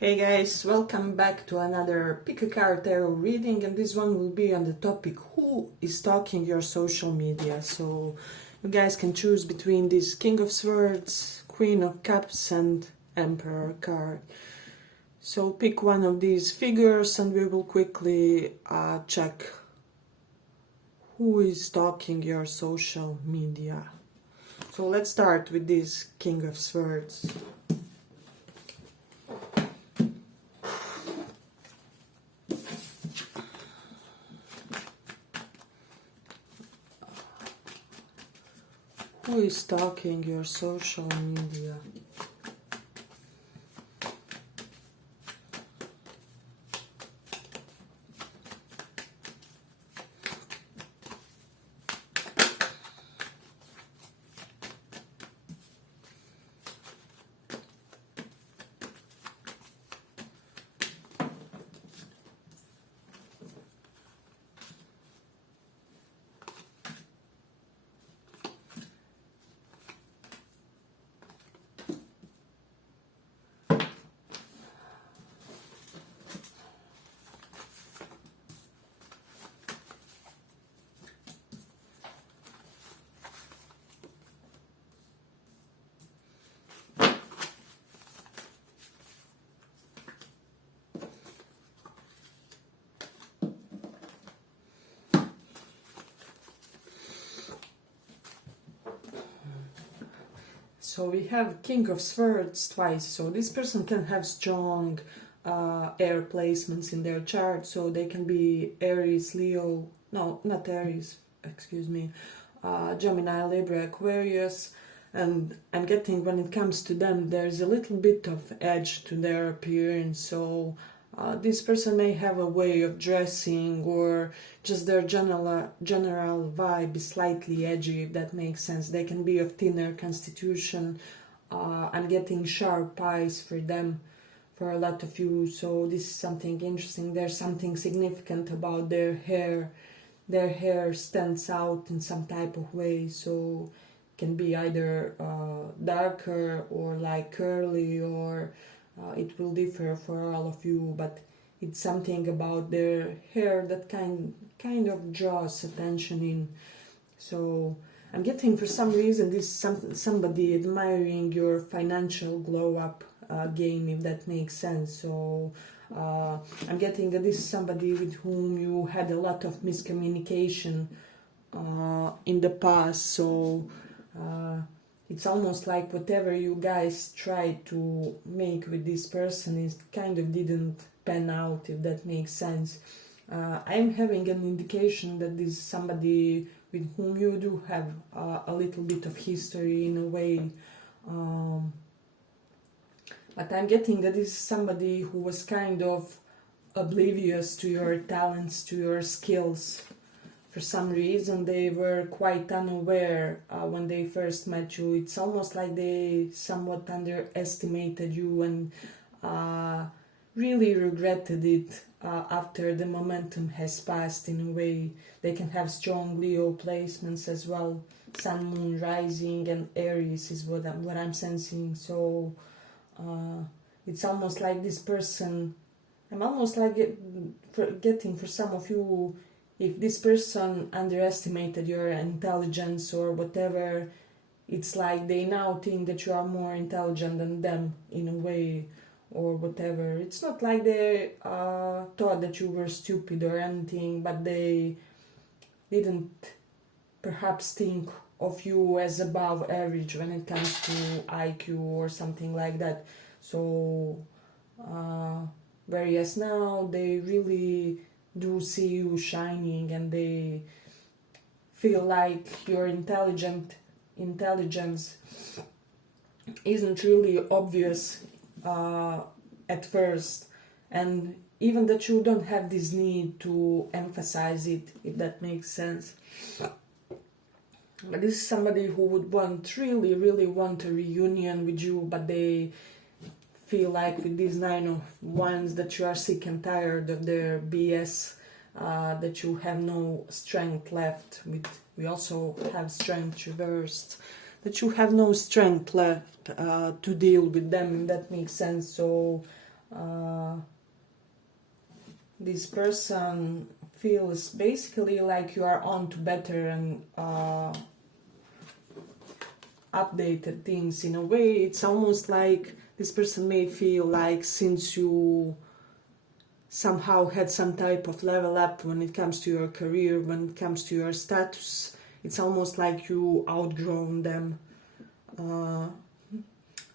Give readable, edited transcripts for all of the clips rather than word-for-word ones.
Hey guys, welcome back to another Pick a Card Tarot reading, and this one will be on the topic who is stalking your social media. So you guys can choose between this King of Swords, Queen of Cups and Emperor card. So pick one of these figures and we will quickly check who is stalking your social media. So let's start with this King of Swords. Who is stalking your social media? So we have King of Swords twice, so this person can have strong air placements in their chart, so they can be Aries, Leo, no, not Aries, excuse me, Gemini, Libra, Aquarius, and I'm getting when it comes to them, there's a little bit of edge to their appearance, so this person may have a way of dressing or just their general vibe is slightly edgy, if that makes sense. They can be of thinner constitution. I'm getting sharp eyes for them, for a lot of you, so this is something interesting. There's something significant about their hair. Their hair stands out in some type of way, so it can be either darker or like curly, or it will differ for all of you, but it's something about their hair that kind of draws attention in. So I'm getting, for some reason, this somebody admiring your financial glow up game, if that makes sense. So I'm getting that this is somebody with whom you had a lot of miscommunication in the past. So it's almost like whatever you guys tried to make with this person, it kind of didn't pan out, if that makes sense. I'm having an indication that this is somebody with whom you do have a little bit of history in a way. But I'm getting that this is somebody who was kind of oblivious to your talents, to your skills. For some reason they were quite unaware when they first met you. It's almost like they somewhat underestimated you and really regretted it after the momentum has passed in a way. They can have strong Leo placements as well. Sun, Moon, Rising and Aries is what I'm sensing. So it's almost like this person, I'm almost like getting for some of you, if this person underestimated your intelligence or whatever, it's like they now think that you are more intelligent than them in a way or whatever. It's not like they thought that you were stupid or anything, but they didn't perhaps think of you as above average when it comes to IQ or something like that. So whereas now they really do see you shining and they feel like your intelligence isn't really obvious at first, and even that you don't have this need to emphasize it, if that makes sense. But this is somebody who would really want a reunion with you, but they feel like with these 9 of Wands that you are sick and tired of their BS, that you have no strength left. We also have strength reversed, that you have no strength left to deal with them, if that makes sense. So this person feels basically like you are on to better and updated things. In a way, it's almost like this person may feel like since you somehow had some type of level up when it comes to your career, when it comes to your status, it's almost like you outgrown them.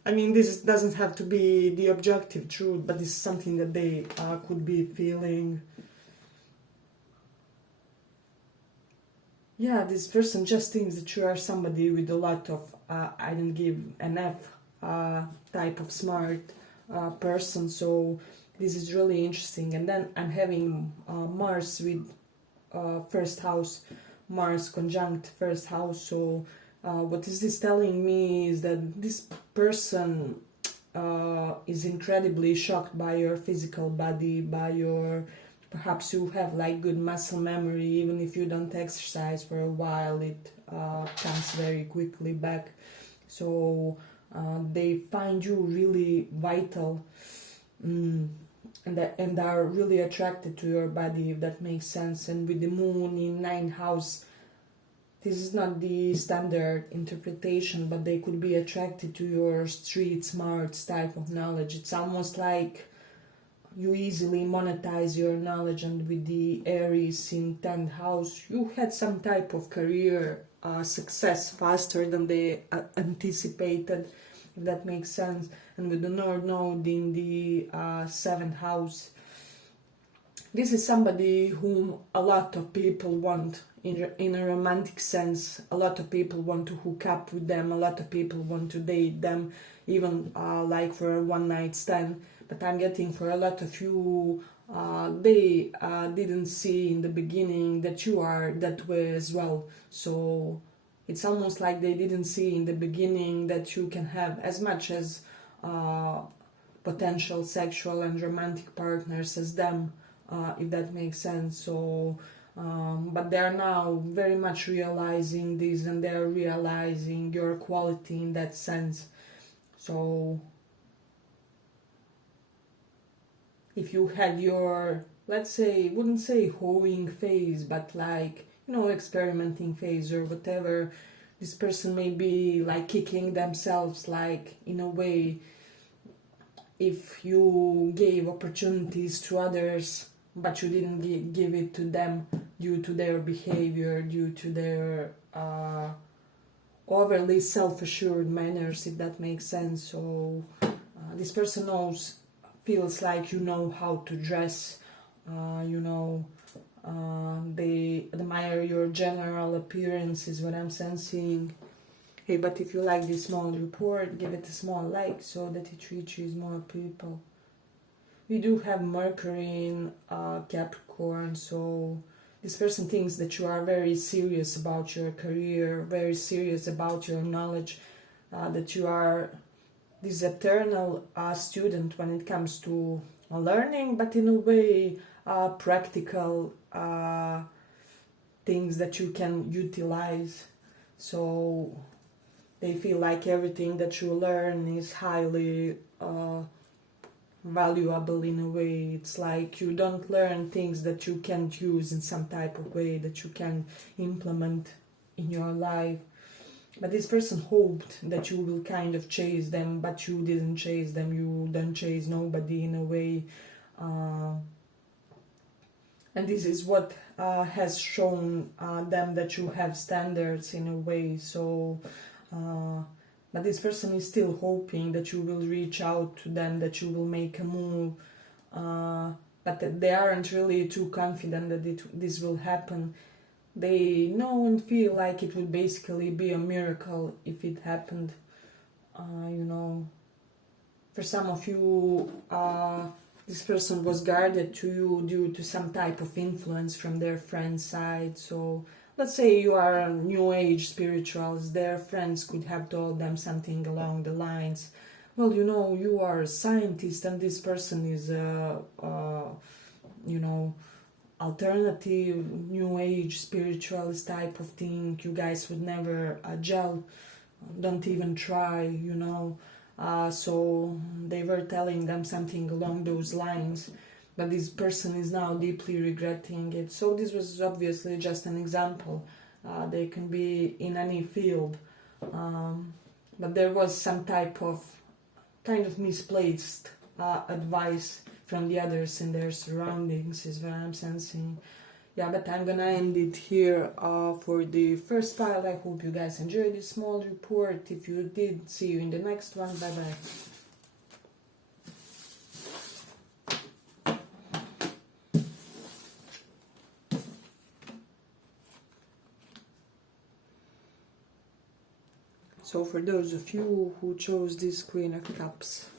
I mean, this doesn't have to be the objective truth, but this is something that they could be feeling. Yeah, this person just thinks that you are somebody with a lot of, I don't give an F type of smart person, so this is really interesting. And then I'm having Mars with first house, Mars conjunct first house, so what is this telling me is that this person is incredibly shocked by your physical body, by your, perhaps you have like good muscle memory, even if you don't exercise for a while, it comes very quickly back. So they find you really vital, and are really attracted to your body, if that makes sense. And with the moon in 9th house, this is not the standard interpretation, but they could be attracted to your street smarts type of knowledge. It's almost like you easily monetize your knowledge, and with the Aries in 10th house, you had some type of career success faster than they anticipated, if that makes sense. And with the North Node in the 7th house, this is somebody whom a lot of people want. In a romantic sense, a lot of people want to hook up with them, a lot of people want to date them, even like for a one night stand. But I'm getting for a lot of you, they didn't see in the beginning that you are that way as well. So it's almost like they didn't see in the beginning that you can have as much as potential sexual and romantic partners as them, if that makes sense. So but they are now very much realizing this, and they're realizing your quality in that sense. So if you had your, let's say, wouldn't say hoeing phase, but like, you know, experimenting phase or whatever, this person may be like kicking themselves, like in a way, if you gave opportunities to others but you didn't give it to them due to their behavior, due to their overly self-assured manners, if that makes sense. So this person feels like you know how to dress, they admire your general appearance, is what I'm sensing. Hey, but if you like this small report, give it a small like so that it reaches more people. We do have Mercury in Capricorn, so this person thinks that you are very serious about your career, very serious about your knowledge, that you are this eternal student when it comes to learning, but in a way practical things that you can utilize. So they feel like everything that you learn is highly valuable in a way. It's like you don't learn things that you can't use in some type of way, that you can implement in your life. But this person hoped that you will kind of chase them, but you didn't chase them. You don't chase nobody in a way. And this is what has shown them that you have standards in a way. So but this person is still hoping that you will reach out to them, that you will make a move, but they aren't really too confident that this will happen. They know and feel like it would basically be a miracle if it happened. For some of you, this person was guarded to you due to some type of influence from their friend's side. So let's say you are new age spirituals, their friends could have told them something along the lines, well, you are a scientist and this person is alternative, new age spiritualist type of thing. You guys would never gel, don't even try, So they were telling them something along those lines, but this person is now deeply regretting it. So this was obviously just an example. They can be in any field, but there was some type of kind of misplaced advice from the others in their surroundings, is what I'm sensing. Yeah, but I'm gonna end it here for the first pile. I hope you guys enjoyed this small report. If you did, see you in the next one. Bye bye. So for those of you who chose this Queen of Cups,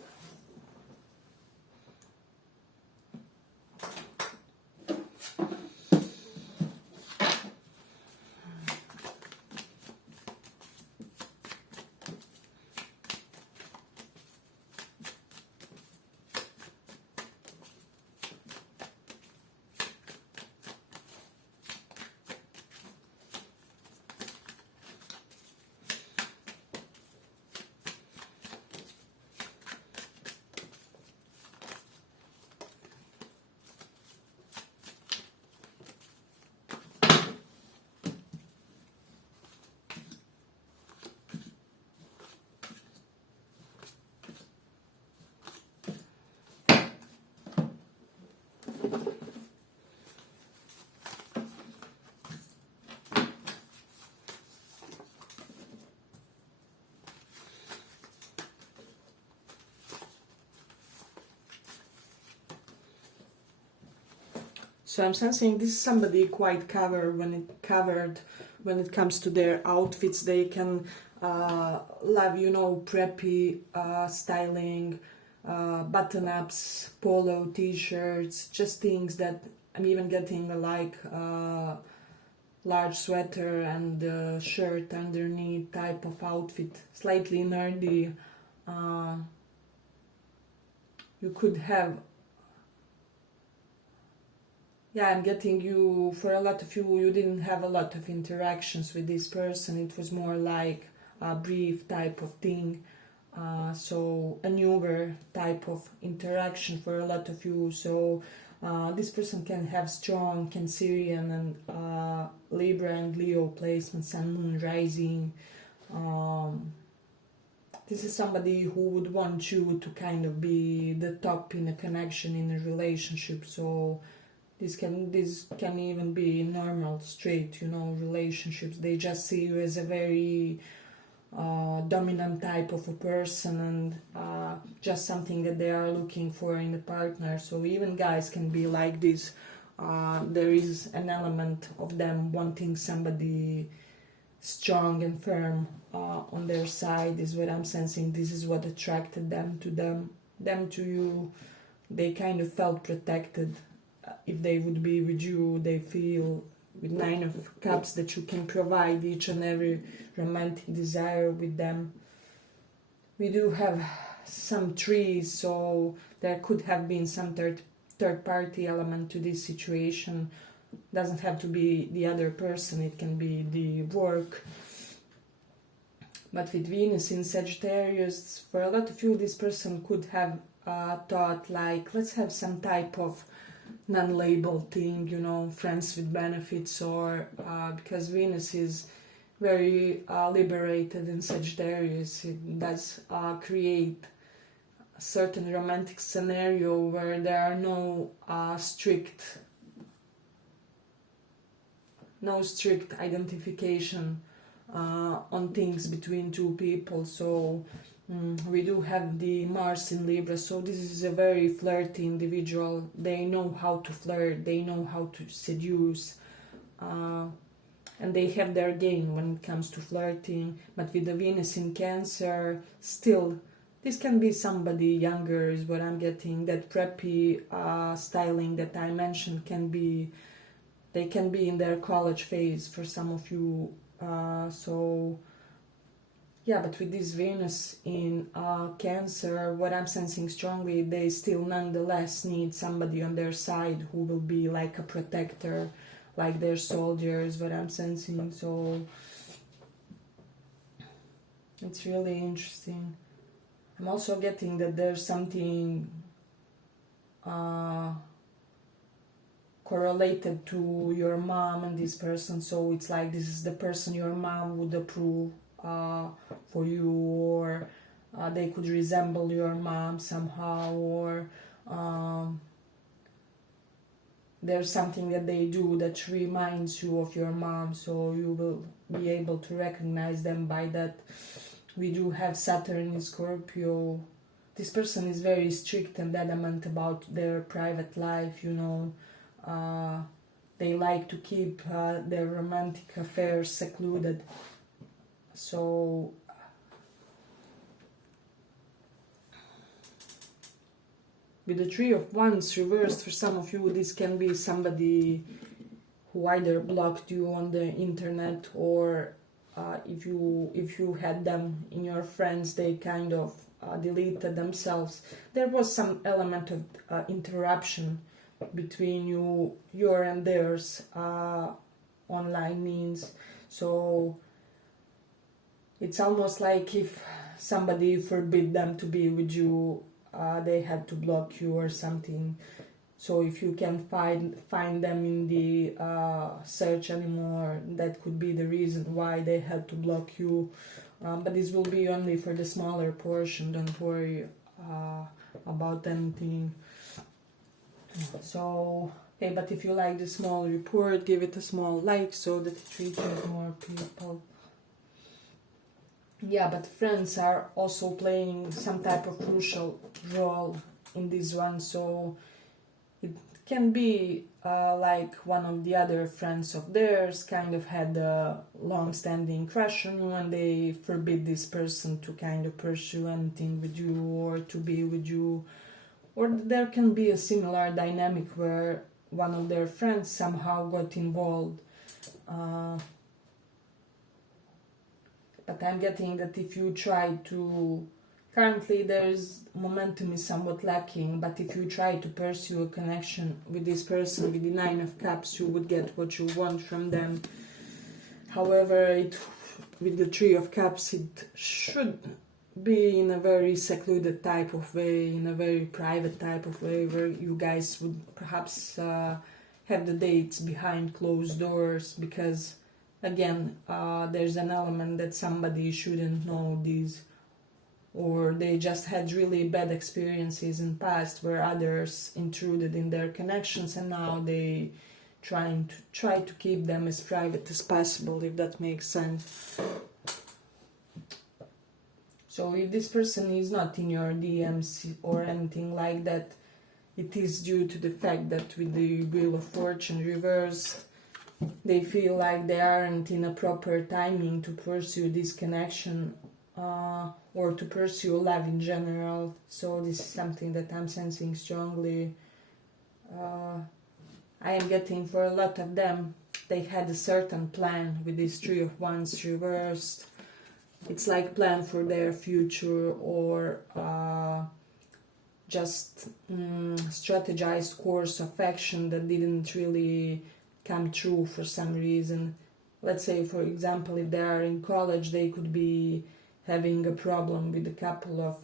so I'm sensing this is somebody quite covered when it comes to their outfits. They can love, you know, preppy styling, button-ups, polo t-shirts, just things that I'm even getting like large sweater and shirt underneath type of outfit, slightly nerdy. You could have, yeah, I'm getting you, for a lot of you, you didn't have a lot of interactions with this person. It was more like a brief type of thing. So a newer type of interaction for a lot of you. So this person can have strong Cancerian and Libra and Leo placement, Sun, Moon, Rising. This is somebody who would want you to kind of be the top in a connection, in a relationship. So this can even be normal, straight, you know, relationships. They just see you as a very dominant type of a person, and just something that they are looking for in a partner. So even guys can be like this. There is an element of them wanting somebody strong and firm on their side, is what I'm sensing. This is what attracted them to you. They kind of felt protected. If they would be with you, they feel with Nine of Cups that you can provide each and every romantic desire with them. We do have some trees, so there could have been some third party element to this situation. Doesn't have to be the other person, it can be the work. But with Venus in Sagittarius, for a lot of you, this person could have thought like, let's have some type of non-labeled thing, you know, friends with benefits, or because Venus is very liberated in Sagittarius, it does create a certain romantic scenario where there are no strict identification on things between two people. So we do have the Mars in Libra, so this is a very flirty individual. They know how to flirt, they know how to seduce, and they have their game when it comes to flirting. But with the Venus in Cancer, still, this can be somebody younger, is what I'm getting. That preppy styling that I mentioned they can be in their college phase for some of you. So yeah, but with this Venus in Cancer, what I'm sensing strongly, they still nonetheless need somebody on their side who will be like a protector, like their soldiers, what I'm sensing. So it's really interesting. I'm also getting that there's something correlated to your mom and this person, so it's like this is the person your mom would approve for you, or they could resemble your mom somehow, or there's something that they do that reminds you of your mom, so you will be able to recognize them by that. We do have Saturn in Scorpio. This person is very strict and adamant about their private life, you know. They like to keep their romantic affairs secluded. So with the Three of Wands reversed, for some of you, this can be somebody who either blocked you on the internet, or if you had them in your friends, they kind of deleted themselves. There was some element of interruption between your and theirs online means. So it's almost like if somebody forbid them to be with you, they had to block you or something. So if you can find them in the search anymore, that could be the reason why they had to block you. But this will be only for the smaller portion. Don't worry about anything. So, okay, but if you like the small report, give it a small like so that it reaches more people. Yeah, but friends are also playing some type of crucial role in this one. So it can be like one of the other friends of theirs kind of had a long-standing crush on you, and they forbid this person to kind of pursue anything with you or to be with you. Or there can be a similar dynamic where one of their friends somehow got involved. But I'm getting that if you try to... Currently there's momentum is somewhat lacking, but if you try to pursue a connection with this person with the Nine of Cups, you would get what you want from them. However, with the Three of Cups, it should be in a very secluded type of way, in a very private type of way, where you guys would perhaps have the dates behind closed doors, because again, there's an element that somebody shouldn't know these, or they just had really bad experiences in past where others intruded in their connections, and now they try to keep them as private as possible, if that makes sense. So if this person is not in your DMs or anything like that, it is due to the fact that with the Wheel of Fortune reversed, they feel like they aren't in a proper timing to pursue this connection or to pursue love in general. So this is something that I'm sensing strongly. I am getting for a lot of them, they had a certain plan with this Three of Wands reversed. It's like plan for their future, or just strategized course of action that didn't really come true for some reason. Let's say, for example, if they are in college, they could be having a problem with a couple of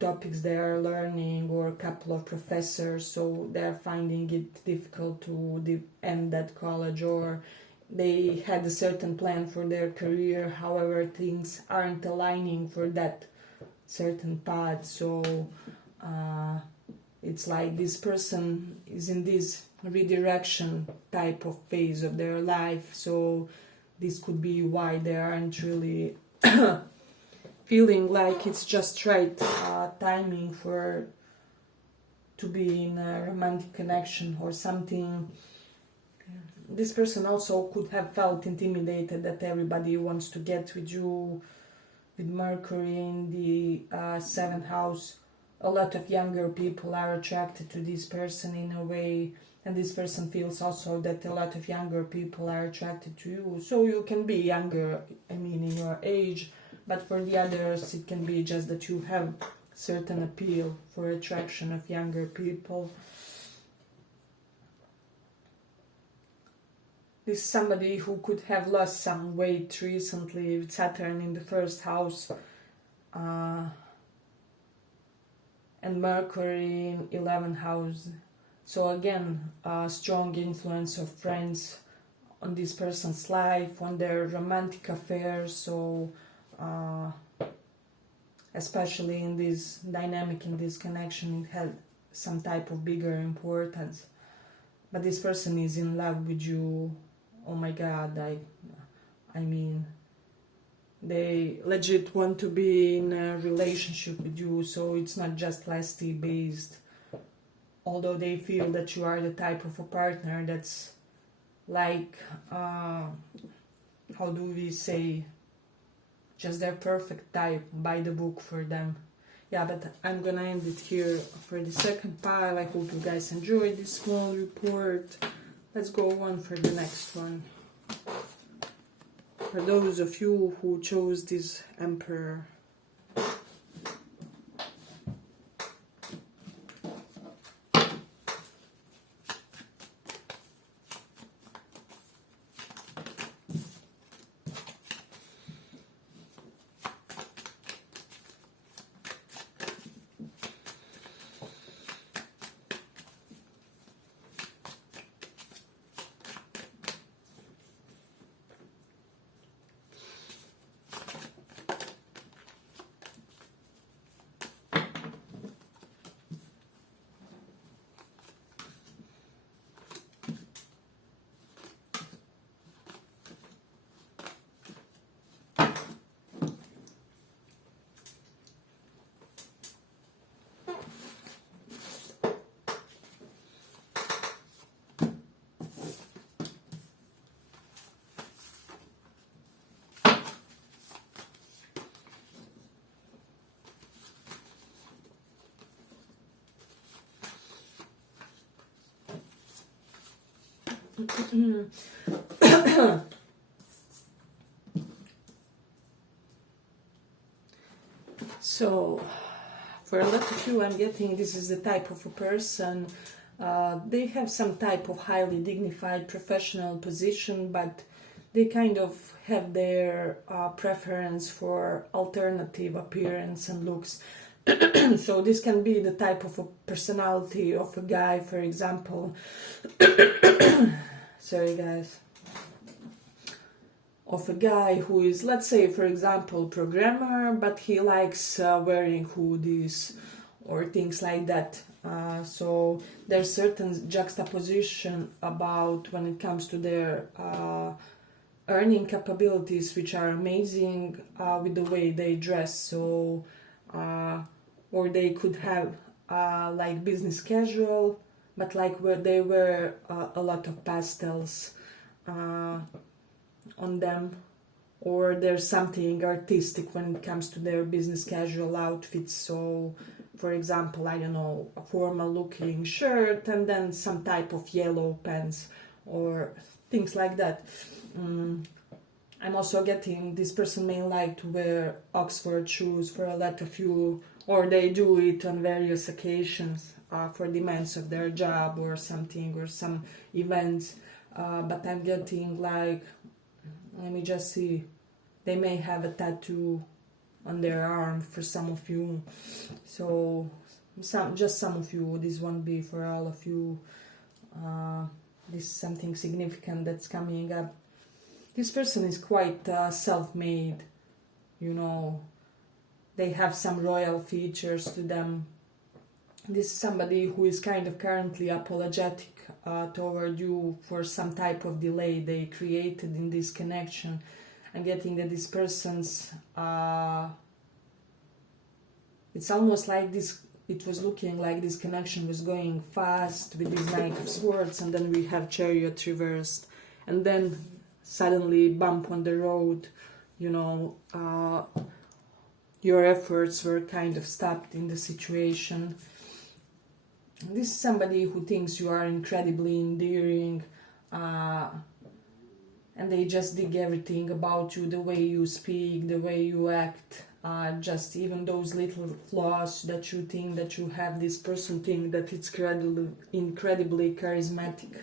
topics they are learning, or a couple of professors, so they're finding it difficult to end that college, or they had a certain plan for their career, however things aren't aligning for that certain path. So it's like this person is in this redirection type of phase of their life, so this could be why they aren't really feeling like it's just right timing for to be in a romantic connection or something. This person also could have felt intimidated that everybody wants to get with you. With Mercury in the 7th house, a lot of younger people are attracted to this person in a way, and this person feels also that a lot of younger people are attracted to you. So you can be younger, in your age, but for the others it can be just that you have certain appeal for attraction of younger people. This is somebody who could have lost some weight recently with Saturn in the first house and Mercury in 11th house. So again, a strong influence of friends on this person's life, on their romantic affairs. So especially in this dynamic, in this connection, it had some type of bigger importance. But this person is in love with you. Oh my God, I mean, they legit want to be in a relationship with you, so it's not just lusty based. Although they feel that you are the type of a partner that's like, how do we say, just their perfect type, by the book for them. Yeah, but I'm gonna end it here for the second pile. I hope you guys enjoyed this small report. Let's go on for the next one. For those of you who chose this Emperor. So, for a lot of you, I'm getting this is the type of a person. They have some type of highly dignified professional position, but they kind of have their preference for alternative appearance and looks. So this can be the type of a personality of a guy, for example. Sorry guys. Of a guy who is, let's say, for example, programmer, but he likes wearing hoodies or things like that. So there's certain juxtaposition about when it comes to their earning capabilities, which are amazing with the way they dress. So or they could have like business casual, but like where they wear a lot of pastels on them, or there's something artistic when it comes to their business casual outfits. So for example, I don't know, a formal looking shirt and then some type of yellow pants or things like that. I'm also getting this person may like to wear Oxford shoes for a lot of you, or they do it on various occasions for demands of their job or something, or some events. But I'm getting like, let me just see, they may have a tattoo on their arm for some of you. So just some of you, this won't be for all of you. This is something significant that's coming up. This person is quite self-made, you know, they have some royal features to them. This is somebody who is kind of currently apologetic toward you for some type of delay they created in this connection. I'm getting that this person's, it's almost like this, it was looking like this connection was going fast with this Knight of Swords, and then we have Chariot reversed, and then suddenly bump on the road, you know, your efforts were kind of stopped in the situation. This is somebody who thinks you are incredibly endearing, and they just dig everything about you, the way you speak, the way you act, just even those little flaws that you think that you have. This person think that it's incredibly charismatic.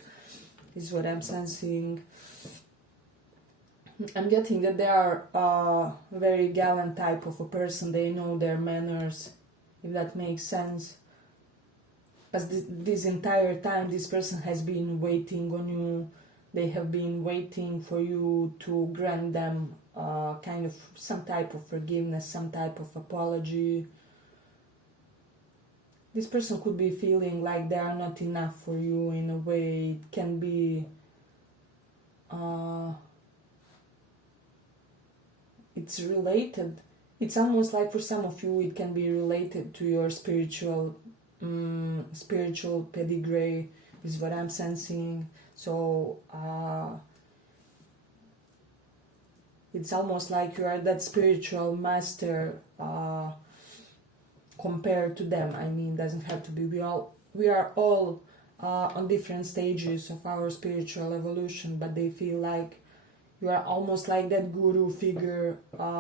is what I'm sensing. I'm getting that they are a very gallant type of a person. They know their manners, if that makes sense. As this entire time, this person has been waiting on you. They have been waiting for you to grant them kind of some type of forgiveness, some type of apology. This person could be feeling like they are not enough for you in a way. It can be it's related. It's almost like for some of you it can be related to your spiritual pedigree, is what I'm sensing. So it's almost like you are that spiritual master compared to them. I mean, doesn't have to be. We are all on different stages of our spiritual evolution, but they feel like you are almost like that guru figure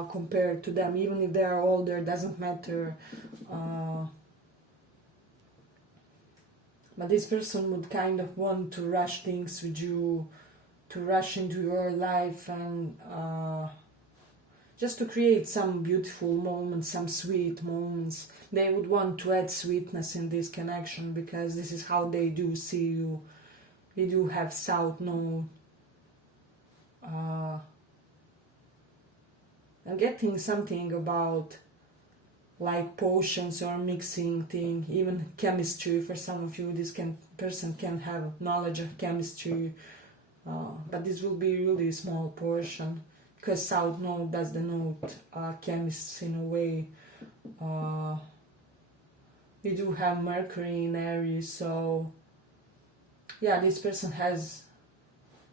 compared to them. Even if they are older, doesn't matter. But this person would kind of want to rush things with you, to rush into your life, and just to create some beautiful moments, some sweet moments. They would want to add sweetness in this connection, because this is how they do see you. They do have south node. I'm getting something about like potions or mixing thing, even chemistry. For some of you, this person can have knowledge of chemistry, but this will be really a small portion, because South Node does denote chemists in a way. We do have Mercury in Aries, so yeah, this person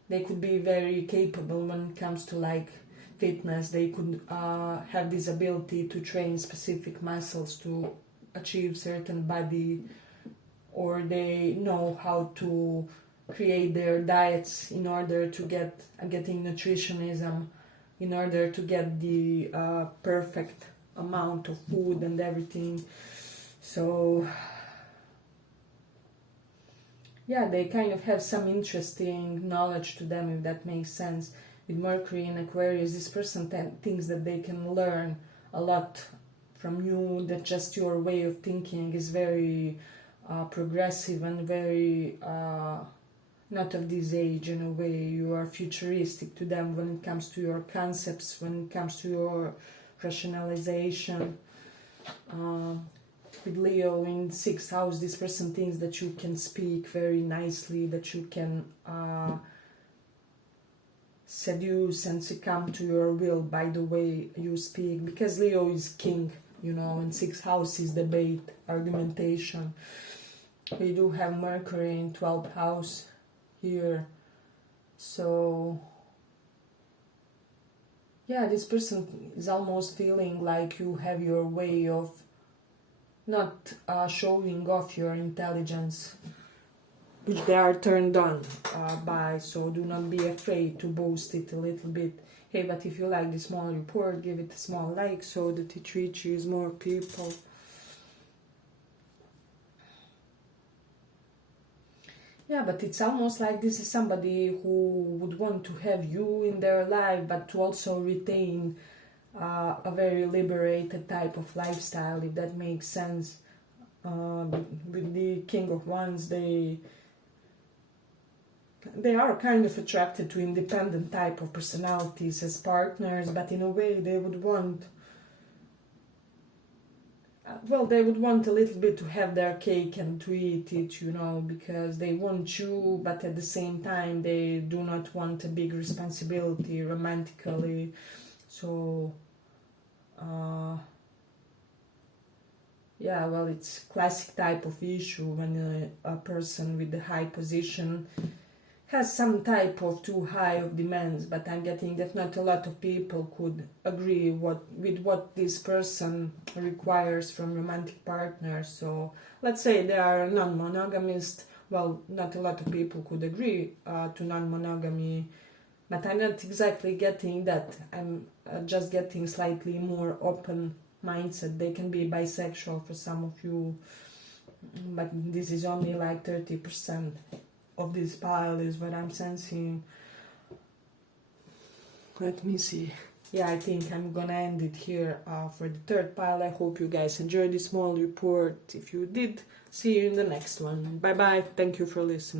they could be very capable when it comes to like fitness. They could have this ability to train specific muscles to achieve certain body, or they know how to create their diets in order to getting nutritionism, in order to get the perfect amount of food and everything. So yeah, they kind of have some interesting knowledge to them, if that makes sense. With Mercury in Aquarius, this person thinks that they can learn a lot from you, that just your way of thinking is very progressive and very not of this age in a way. You are futuristic to them when it comes to your concepts, when it comes to your rationalization. With Leo in 6th house, this person thinks that you can speak very nicely, that you can seduce and succumb to your will by the way you speak, because Leo is king, and 6th house is debate, argumentation. We do have Mercury in 12th house here, so yeah, this person is almost feeling like you have your way of not showing off your intelligence, which they are turned on by, so do not be afraid to boast it a little bit. Hey, but if you like this small report, give it a small like so that it reaches more people. Yeah, but it's almost like this is somebody who would want to have you in their life, but to also retain a very liberated type of lifestyle, if that makes sense. With the King of Wands, they are kind of attracted to independent type of personalities as partners, but in a way they would want they would want a little bit to have their cake and to eat it, because they want you, but at the same time they do not want a big responsibility romantically. So yeah, well, it's classic type of issue when a person with a high position has some type of too high of demands, but I'm getting that not a lot of people could agree with what this person requires from romantic partners. So let's say they are non-monogamist. Well, not a lot of people could agree to non-monogamy, but I'm not exactly getting that. I'm just getting slightly more open mindset. They can be bisexual for some of you, but this is only like 30% of this pile is what I'm sensing. Let me see. Yeah, I think I'm gonna end it here for the third pile. I hope you guys enjoyed this small report. If you did, see you in the next one. Bye bye. Thank you for listening.